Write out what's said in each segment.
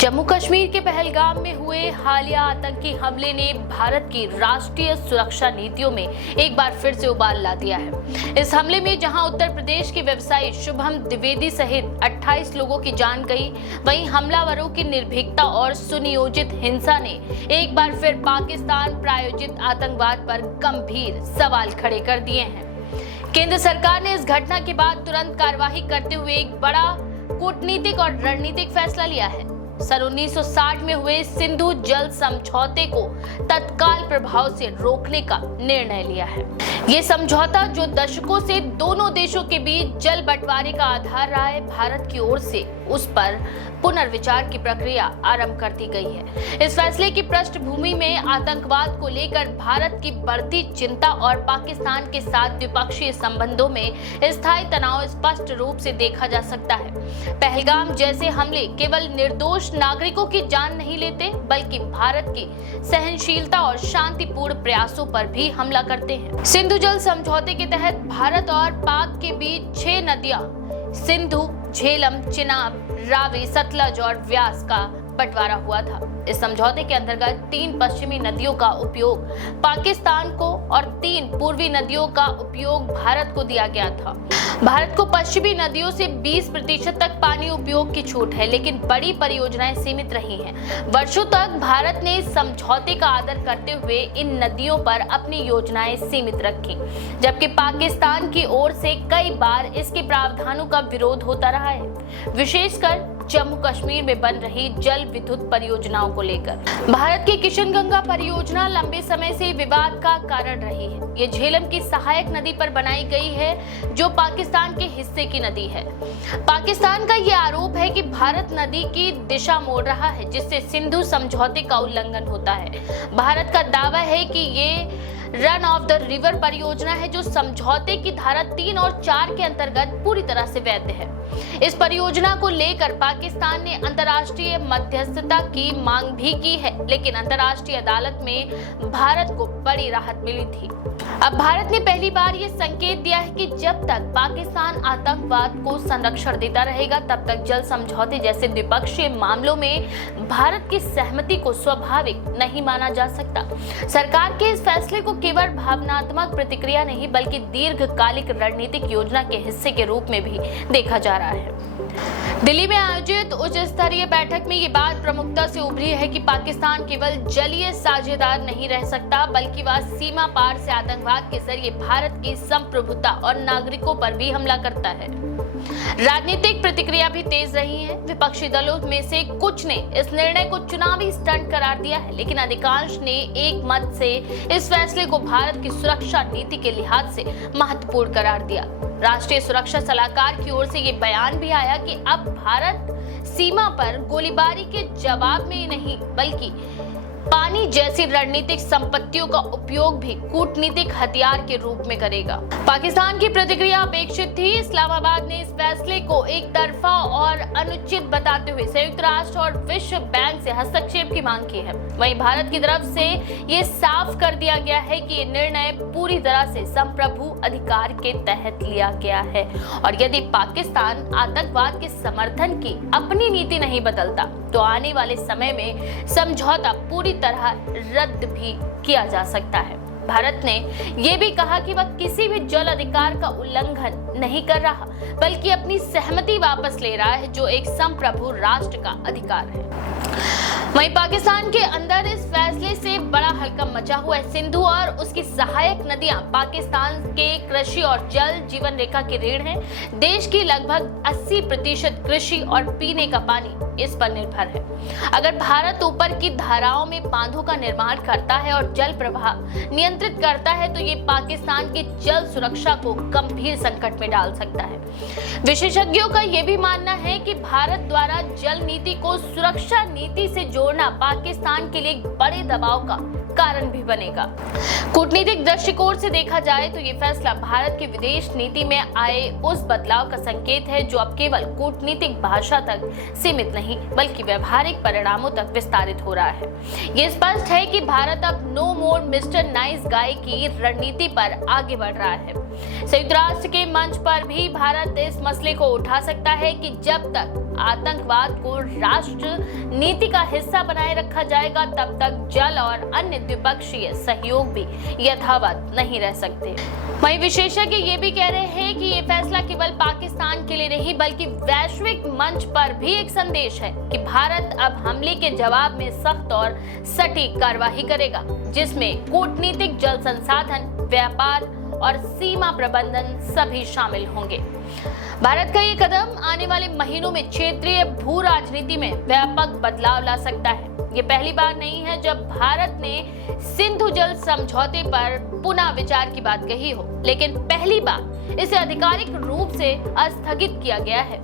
जम्मू कश्मीर के पहलगाम में हुए हालिया आतंकी हमले ने भारत की राष्ट्रीय सुरक्षा नीतियों में एक बार फिर से उबाल ला दिया है। इस हमले में जहां उत्तर प्रदेश के व्यवसायी शुभम द्विवेदी सहित 28 लोगों की जान गई, वहीं हमलावरों की निर्भीकता और सुनियोजित हिंसा ने एक बार फिर पाकिस्तान प्रायोजित आतंकवाद पर गंभीर सवाल खड़े कर दिए हैं। केंद्र सरकार ने इस घटना के बाद तुरंत कार्रवाई करते हुए एक बड़ा कूटनीतिक और रणनीतिक फैसला लिया है। सन 1960 में हुए सिंधु जल समझौते को तत्काल प्रभाव से रोकने का निर्णय लिया है। ये समझौता जो दशकों से दोनों देशों के बीच जल बंटवारे का आधार रहा है, भारत की ओर से उस पर पुनर्विचार की प्रक्रिया आरंभ कर दी गई है। इस फैसले की पृष्ठभूमि में आतंकवाद को लेकर भारत की बढ़ती चिंता और पाकिस्तान के साथ द्विपक्षीय संबंधों में स्थायी तनाव स्पष्ट रूप से देखा जा सकता है। पहलगाम जैसे हमले केवल निर्दोष नागरिकों की जान नहीं लेते, बल्कि भारत की सहनशीलता और शांतिपूर्ण प्रयासों पर भी हमला करते हैं। सिंधु जल समझौते के तहत भारत और पाक के बीच 6 नदियां सिंधु, झेलम, चिनाब, रावी, सतलज और व्यास का बंटवारा हुआ था। इस समझौते के अंतर्गत 3 पश्चिमी नदियों का उपयोग पाकिस्तान को और 3 पूर्वी नदियों का उपयोग भारत को दिया गया था। भारत को पश्चिमी नदियों से 20% तक पानी उपयोग की छूट है, लेकिन बड़ी परियोजनाएं सीमित रही हैं। वर्षों तक भारत ने इस समझौते का आदर करते हुए इन नदियों पर अपनी योजनाएं सीमित रखी, जबकि पाकिस्तान की ओर से कई बार इसके प्रावधानों का विरोध होता रहा है, विशेषकर जम्मू कश्मीर में बन रही जल विद्युत परियोजनाओं को लेकर। भारत की किशनगंगा परियोजना लंबे समय से विवाद का कारण रही है। ये झेलम की सहायक नदी पर बनाई गई है, जो पाकिस्तान के हिस्से की नदी है। पाकिस्तान का ये आरोप है कि भारत नदी की दिशा मोड़ रहा है, जिससे सिंधु समझौते का उल्लंघन होता है। भारत का दावा है कि ये रन ऑफ द रिवर परियोजना है, जो समझौते की धारा 3 और 4 के अंतर्गत पूरी तरह से वैध है। इस परियोजना को लेकर पाकिस्तान ने अंतर्राष्ट्रीय मध्यस्थता की मांग भी की है, लेकिन अंतर्राष्ट्रीय अदालत में भारत को बड़ी राहत मिली थी। अब भारत ने पहली बार ये संकेत दिया है कि जब तक पाकिस्तान आतंकवाद को संरक्षण देता रहेगा, तब तक जल समझौते जैसे द्विपक्षीय मामलों में भारत की सहमति को स्वाभाविक नहीं माना जा सकता। सरकार के इस फैसले को केवल भावनात्मक प्रतिक्रिया नहीं, बल्कि दीर्घकालिक रणनीतिक योजना के हिस्से के रूप में भी देखा जा रहा है। दिल्ली में आयोजित उच्च स्तरीय बैठक में ये बात प्रमुखता से उभरी है कि पाकिस्तान केवल जलीय साझेदार नहीं रह सकता, बल्कि वह सीमा पार से आतंकवाद के जरिए भारत की संप्रभुता और नागरिकों पर भी हमला करता है। राजनीतिक प्रतिक्रिया भी तेज रही है। विपक्षी दलों में से कुछ ने इस निर्णय को चुनावी स्टंट करार दिया है, लेकिन अधिकांश ने एक मत से इस फैसले को भारत की सुरक्षा नीति के लिहाज से महत्वपूर्ण करार दिया। राष्ट्रीय सुरक्षा सलाहकार की ओर से ये बयान भी आया कि अब भारत सीमा पर गोलीबारी के जवाब में ही नहीं, बल्कि पानी जैसी रणनीतिक संपत्तियों का उपयोग भी कूटनीतिक हथियार के रूप में करेगा। पाकिस्तान की प्रतिक्रिया अपेक्षित थी। इस्लामाबाद ने इस फैसले को एक तरफा और अनुचित बताते हुए संयुक्त राष्ट्र और विश्व बैंक से हस्तक्षेप की मांग की है। वहीं भारत की तरफ से ये साफ कर दिया गया है कि ये निर्णय पूरी तरह से संप्रभु अधिकार के तहत लिया गया है, और यदि पाकिस्तान आतंकवाद के समर्थन की अपनी नीति नहीं बदलता, तो आने वाले समय में समझौता पूरी तरह रद्द भी किया जा सकता है। भारत ने यह भी कहा कि वह किसी भी जल अधिकार का उल्लंघन नहीं कर रहा, बल्कि अपनी सहमति वापस ले रहा है, जो एक संप्रभु राष्ट्र का अधिकार है। वहीं पाकिस्तान के अंदर इस फैसले से बड़ा हल्का मचा हुआ है। सिंधु और उसकी सहायक नदियां पाकिस्तान के कृषि और जल जीवन रेखा की रीढ़ हैं। देश की लगभग 80% कृषि और पीने का पानी इस पर निर्भर है। अगर भारत ऊपर की धाराओं में बांधों का निर्माण करता है और जल प्रवाह नियंत्रित करता है, तो ये पाकिस्तान की जल सुरक्षा को गंभीर संकट में डाल सकता है। विशेषज्ञों का यह भी मानना है कि भारत द्वारा जल नीति को सुरक्षा नीति से जोड़ना पाकिस्तान के लिए एक बड़े दबाव का कारण भी बनेगा। कूटनीतिक दृष्टिकोण से देखा जाए तो ये फैसला भारत की विदेश नीति में आए उस बदलाव का संकेत है जो अब केवल कूटनीतिक भाषा तक सीमित नहीं बल्कि व्यवहारिक परिणामों तक विस्तारित हो रहा है। ये स्पष्ट है कि भारत अब नो मोर मिस्टर नाइस गाय की रणनीति पर आगे बढ़ रहा है। संयुक्त राष्ट्र के मंच पर भी भारत इस मसले को उठा सकता है कि जब तक आतंकवाद को राष्ट्र नीति का हिस्सा बनाए रखा जाएगा तब तक जल और अन्य द्विपक्षीय सहयोग भी यथावत नहीं रह सकते। वहीं विशेषज्ञ ये भी कह रहे हैं कि ये फैसला केवल पाकिस्तान के लिए नहीं बल्कि वैश्विक मंच पर भी एक संदेश है कि भारत अब हमले के जवाब में सख्त और सटीक कार्रवाई करेगा, जिसमें कूटनीतिक, जल संसाधन, व्यापार और सीमा प्रबंधन सभी शामिल होंगे। भारत का ये कदम आने वाले महीनों में क्षेत्रीय भू राजनीति में व्यापक बदलाव ला सकता है। ये पहली बार नहीं है जब भारत ने सिंधु जल समझौते पर पुनः विचार की बात कही हो, लेकिन पहली बार इसे आधिकारिक रूप से स्थगित किया गया है।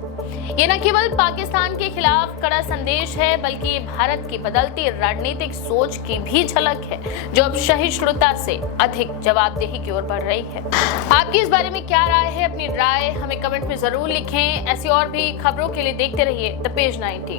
ये न केवल पाकिस्तान के खिलाफ कड़ा संदेश है बल्कि ये भारत की बदलती रणनीतिक सोच की भी झलक है जो अब सहिष्णुता से अधिक जवाबदेही की ओर बढ़ रही है। आपकी इस बारे में क्या राय है? अपनी राय हमें कमेंट में जरूर लिखें। ऐसी और भी खबरों के लिए देखते रहिए द पेज 19।